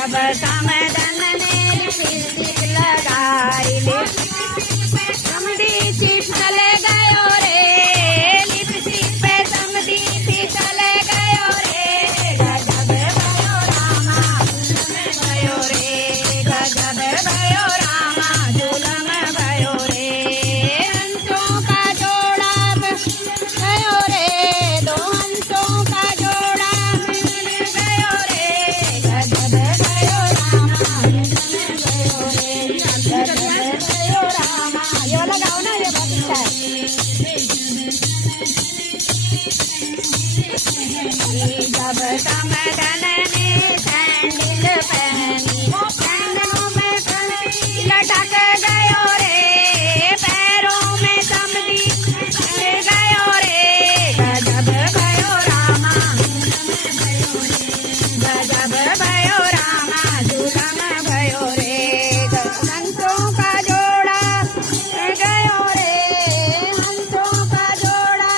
जब समदन ने लिपस्टिक लगाई लिपस्टिक पे समधी फिसल गयो रे लिपस्टिक पे समधी फिसल गयो रे गजब भयो रामा भयो रे गजब भयो रामा जुलम भयो रे हंसों का जोड़ा गयो रे दो हंसों का जोड़ा मिल गयो रे गजब भयो रामा भयो रे गजब भयो रामा यो लगाओ ना ये बहुत अच्छा है जब समदन ने सैंडल पहनी सैंडलों में समधी लटक गयो रे पैरों में समधी गयो रे गजब भयो रामा गजब भयो रामा जुलम भयो रे हंसों का जोड़ा गयो रे हंसों का जोड़ा